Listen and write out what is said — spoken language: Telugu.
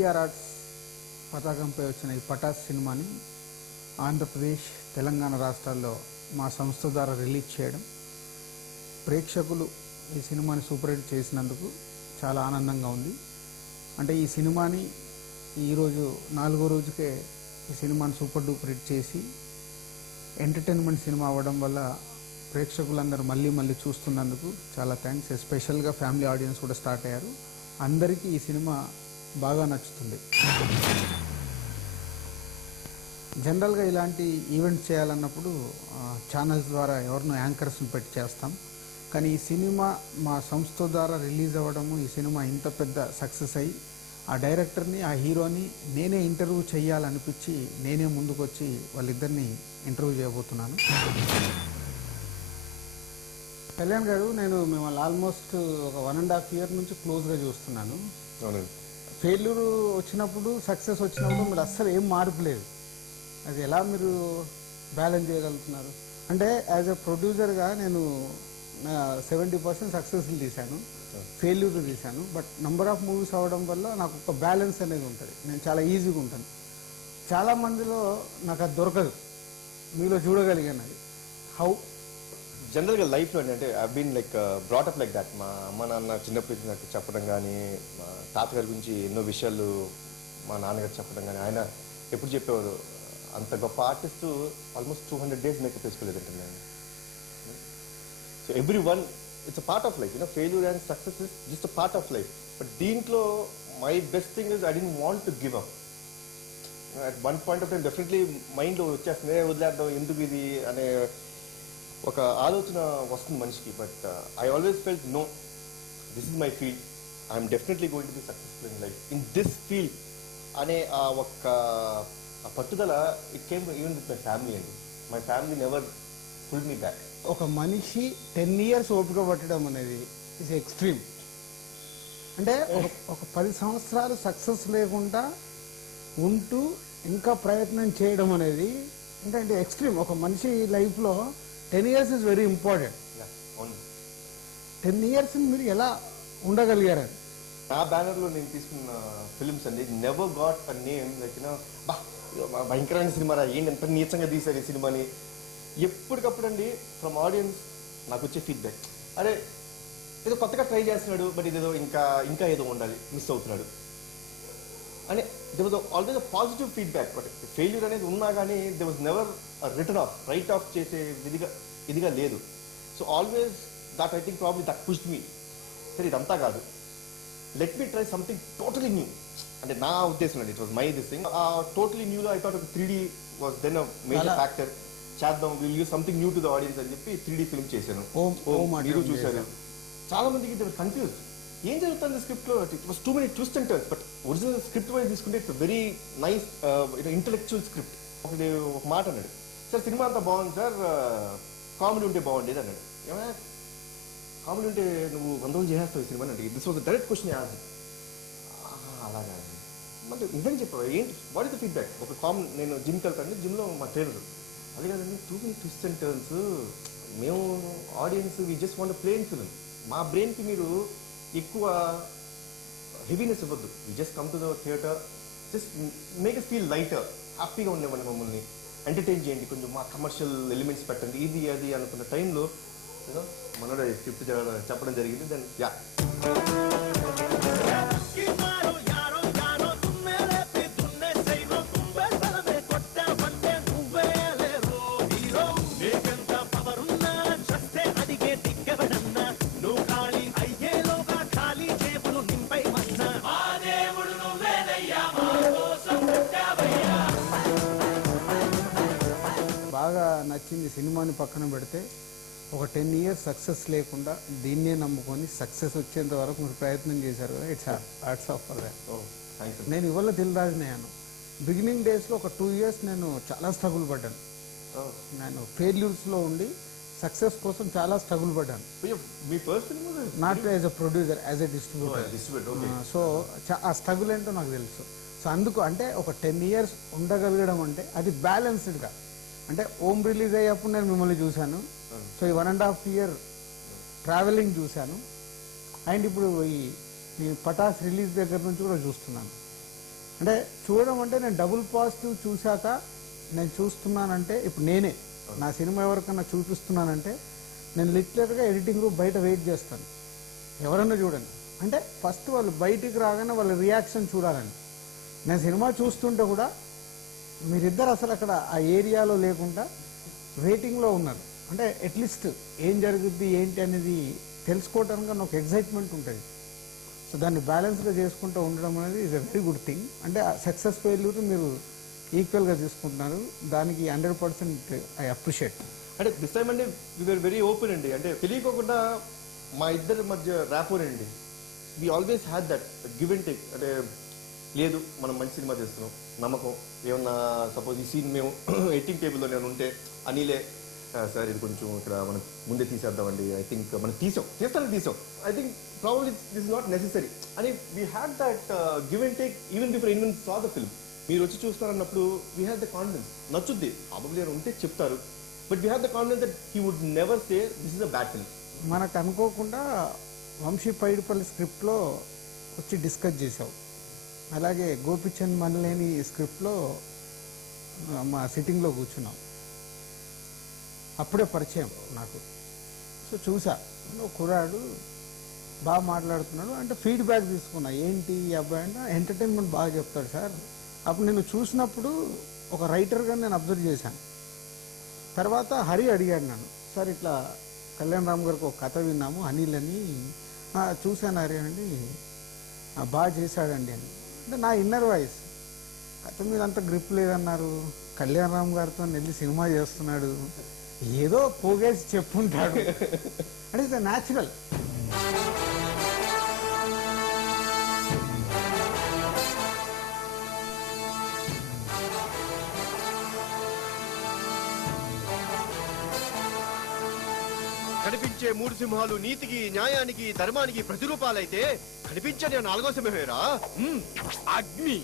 ఈటీఆర్ ఆర్ట్స్ పతాకంపై వచ్చిన ఈ పటాస్ సినిమాని ఆంధ్రప్రదేశ్ తెలంగాణ రాష్ట్రాల్లో మా సంస్థ ద్వారా రిలీజ్ చేయడం, ప్రేక్షకులు ఈ సినిమాని సూపర్ హిట్ చేసినందుకు చాలా ఆనందంగా ఉంది. అంటే ఈ సినిమాని ఈరోజు 4వ రోజుకే ఈ సినిమాని సూపర్ డూపర్ హిట్ చేసి ఎంటర్టైన్మెంట్ సినిమా అవ్వడం వల్ల ప్రేక్షకులందరూ మళ్ళీ చూస్తున్నందుకు చాలా థ్యాంక్స్. ఎస్పెషల్గా ఫ్యామిలీ ఆడియన్స్ కూడా స్టార్ట్ అయ్యారు. అందరికీ ఈ సినిమా బాగా నచ్చుతుంది. జనరల్గా ఇలాంటి ఈవెంట్స్ చేయాలన్నప్పుడు ఛానల్స్ ద్వారా ఎవరినో యాంకర్స్ని పెట్టి చేస్తాం. కానీ ఈ సినిమా మా సంస్థ ద్వారా రిలీజ్ అవ్వడము, ఈ సినిమా ఇంత పెద్ద సక్సెస్ అయ్యి ఆ డైరెక్టర్ని, ఆ హీరోని నేనే ఇంటర్వ్యూ చేయాలనిపించి నేనే ముందుకొచ్చి వాళ్ళిద్దరిని ఇంటర్వ్యూ చేయబోతున్నాను. కళ్యాణ్ గారు, నేను మిమ్మల్ని ఆల్మోస్ట్ ఒక 1.5 years నుంచి క్లోజ్గా చూస్తున్నాను. ఫెయిల్యూర్ వచ్చినప్పుడు, సక్సెస్ వచ్చినప్పుడు మీరు అస్సలు ఏం మార్పు లేదు. అది ఎలా మీరు బ్యాలెన్స్ చేయగలుగుతున్నారు? అంటే యాజ్ ఎ ప్రొడ్యూసర్గా నేను 70% సక్సెస్లు తీశాను, ఫెయిల్యూర్ తీశాను. బట్ నెంబర్ ఆఫ్ మూవీస్ అవ్వడం వల్ల నాకు ఒక బ్యాలెన్స్ అనేది ఉంటుంది. నేను చాలా ఈజీగా ఉంటాను. చాలామందిలో నాకు అది దొరకదు, మీలో చూడగలిగాను. అది హౌ? జనరల్గా లైఫ్లో అంటే I been like brought up like that. మా అమ్మ నాన్న చిన్నప్పటి నాకు చెప్పడం కానీ, మా తాతగారి గురించి ఎన్నో విషయాలు మా నాన్నగారు చెప్పడం కానీ, ఆయన ఎప్పుడు చెప్పేవారు, అంత గొప్ప ఆర్టిస్టు ఆల్మోస్ట్ 200 days మేకప్ వేసుకోలేదంటే నేను. So every one it's a part of life, failure and success is just a part of life. But దీంట్లో my best thing is I don't want to give up. At one point of time definitely మైండ్లో వచ్చేస్తుంది, వదిలేద్దాం ఎందుకు ఇది అనే ఒక ఆలోచన వస్తుంది మనిషికి. But I always felt no, this is my field, I'm definitely going to be successful in life in this field అనే ఆ ఒక్క పట్టుదల it came even with my family అండి. My family never pulled me back. ఒక మనిషి 10 years ఓపిక పట్టడం అనేది ఇస్ ఎక్స్ట్రీమ్. అంటే ఒక 10 సంవత్సరాలు సక్సెస్ లేకుండా ఉంటూ ఇంకా ప్రయత్నం చేయడం అనేది అంటే ఎక్స్ట్రీమ్. ఒక మనిషి లైఫ్లో 10 years is very important. 10 years మీరు ఎలా ఉండగలిగారు? నా బ్యానర్లో నేను తీసుకున్న ఫిల్మ్స్ అండి never got a name like భయంకరమైన సినిమా రా, ఏంటి ఎంత నీచంగా తీశారు ఈ సినిమాని. ఎప్పటికప్పుడు అండి ఫ్రమ్ ఆడియన్స్ నాకు వచ్చే ఫీడ్బ్యాక్, అరే ఏదో కొత్తగా ట్రై చేస్తున్నాడు, బట్ ఇదేదో ఇంకా ఏదో ఉండాలి, మిస్ అవుతున్నాడు అని. There was always a positive feedback. But failure అనేది ఉన్నా కానీ there was never written off, write off చేసే ఇదిగా లేదు. So always that I think probably that pushed me. సరే ఇదంతా కాదు, let me try something totally new. అంటే నా ఉద్దేశం అండి, it was my this thing. Totally న్యూలో I thought 3D was then a major factor. చేద్దాం, will use something new to the audience అని చెప్పి 3D ఫిల్మ్ చేశాను. మీరు చూశారు. చాలా మందికి ఇది కన్ఫ్యూజ్, ఏం జరుగుతుంది స్క్రిప్ట్ లో, it was too many twist and turns. But original script wise తీసుకుంటే it's very nice intellectual script. ఒక మాట అన్నాడు, సార్ సినిమా అంతా బాగుంది సార్, కామెడీ ఉంటే బాగుండేది అన్నాడు. ఏమైనా కామెడీ ఉంటే నువ్వు 100 రోజులు చేసేస్తావు ఈ సినిమా అంటే. This was direct question answer. అలాగా అంటే నిజంగా చెప్పావు, ఏంటి వాట్ ఇస్ ద ఫీడ్బ్యాక్? ఒక నేను జిమ్కి వెళ్తాను, జిమ్లో మా ట్రైనర్ అది కాదండి, too many twist and turns, మేము audience we just want plain film, మా బ్రెయిన్కి మీరు ఎక్కువ హెవీనెస్ ఇవ్వద్దు, we just come to the theatre, just make it feel lighter, హ్యాపీగా ఉండేవాడిని, మమ్మల్ని ఎంటర్టైన్ చేయండి, కొంచెం మా కమర్షియల్ ఎలిమెంట్స్ పెట్టండి, ఇది అది అనుకున్న టైంలో మనోడ స్క్రిప్ట్ చెప్పడం జరిగింది. దెన్ యా బాగా నచ్చింది. సినిమాని పక్కన పెడితే ఒక 10 years సక్సెస్ లేకుండా దీన్నే నమ్ముకొని సక్సెస్ వచ్చేంత వరకు మీరు ప్రయత్నం చేశారు కదా, it's hats off for that. నేను ఇవాళ దిల్రాజునయ్యాను. బిగినింగ్ డేస్లో ఒక 2 years నేను చాలా స్ట్రగుల్ పడ్డాను. నేను ఫెయిల్యూర్స్లో ఉండి సక్సెస్ కోసం చాలా స్ట్రగుల్ పడ్డాను. Not as a producer, as a distributor. So ఆ స్ట్రగుల్ ఏంటో నాకు తెలుసు. సో అందుకు అంటే ఒక 10 years ఉండగలగడం అంటే అది బ్యాలెన్స్డ్గా. అంటే ఓమ్ రిలీజ్ అయ్యేప్పుడు నేను మిమ్మల్ని చూశాను. సో ఈ 1.5 year ట్రావెలింగ్ చూశాను. అండ్ ఇప్పుడు ఈ పటాస్ రిలీజ్ దగ్గర నుంచి కూడా చూస్తున్నాను. అంటే చూడడం అంటే నేను డబుల్ పాజిటివ్ చూశాక నేను చూస్తున్నానంటే ఇప్పుడు నేనే నా సినిమా ఎవరికన్నా చూపిస్తున్నానంటే నేను లిటరల్గా ఎడిటింగ్ రూమ్ బయట వెయిట్ చేస్తాను, ఎవరన్నా చూడండి అంటే ఫస్ట్ వాళ్ళు బయటికి రాగానే వాళ్ళ రియాక్షన్ చూడాలండి. నేను సినిమా చూస్తుంటే కూడా మీరిద్దరు అసలు అక్కడ ఆ ఏరియాలో లేకుండా వెయిటింగ్లో ఉన్నారు అంటే అట్లీస్ట్ ఏం జరుగుద్ది ఏంటి అనేది తెలుసుకోవడానికి నాకు ఎగ్జైట్మెంట్ ఉంటుంది. సో దాన్ని బ్యాలెన్స్గా చేసుకుంటూ ఉండడం అనేది is a very good thing. అంటే సక్సెస్ ఫెయిల్యూర్ మీరు ఈక్వల్గా తీసుకుంటున్నారు, దానికి 100% ఐ అప్రిషియేట్. అంటే దిస్ టైమ్ అండి వీఆర్ వెరీ ఓపెన్ అండి, అంటే తెలియకోకుండా మా ఇద్దరి మధ్య ర్యాపోర్ అండి. We always had that give and take. అంటే లేదు మనం మంచి సినిమా చేస్తున్నాం నమ్మకం. ఏమన్నా సపోజ్ ఈ సీన్ మేము ఎడిటింగ్ టేబుల్లో నేను ఉంటే అనిలే సార్ ఇది కొంచెం ఇక్కడ మనం ముందే తీసేద్దామండి, ఐ థింక్ మనం తీసాం I think probably this is not necessary అని we had that give and take even before anyone saw the film. మీరు వచ్చి చూస్తారన్నప్పుడు వీ హ్యాడ్ ద కాన్ఫిడెన్స్. నచ్చుద్ది ప్రాబబ్లీ ఉంటే చెప్తారు, but we have the confidence that he would never say this is a bad film. మనకు అనుకోకుండా వంశీ పైడిపల్లి స్క్రిప్ట్లో వచ్చి డిస్కస్ చేసావు, అలాగే గోపిచంద్ మనలేని స్క్రిప్ట్లో మా సిట్టింగ్లో కూర్చున్నాం, అప్పుడే పరిచయం నాకు. సో చూసా కుర్రాడు బాగా మాట్లాడుతున్నాడు అంటే ఫీడ్బ్యాక్ తీసుకున్నా, ఏంటి ఈ అబ్బాయి అంటే ఎంటర్టైన్మెంట్ బాగా చెప్తాడు సార్. అప్పుడు నేను చూసినప్పుడు ఒక రైటర్గా నేను అబ్జర్వ్ చేశాను. తర్వాత హరి అడిగాడు నన్ను, సార్ ఇట్లా కళ్యాణ్ రామ్ గారికి ఒక కథ విన్నాము అనిల్ అని, చూశాను హరి అండి బాగా చేశాడండి అని. అంటే నా ఇన్నర్ వాయిస్ కథ మీద అంత గ్రిప్ లేదన్నారు, కళ్యాణ్ రామ్ గారితో వెళ్ళి సినిమా చేస్తున్నాడు, ఏదో పోగేసి చెప్పుంటాడు అంటే ఇట్స్ న్యాచురల్. కనిపించే 3 సింహాలు నీతికి న్యాయానికి ధర్మానికి ప్రతిరూపాలైతే కనిపించే 4వ సింహమేరా అగ్ని.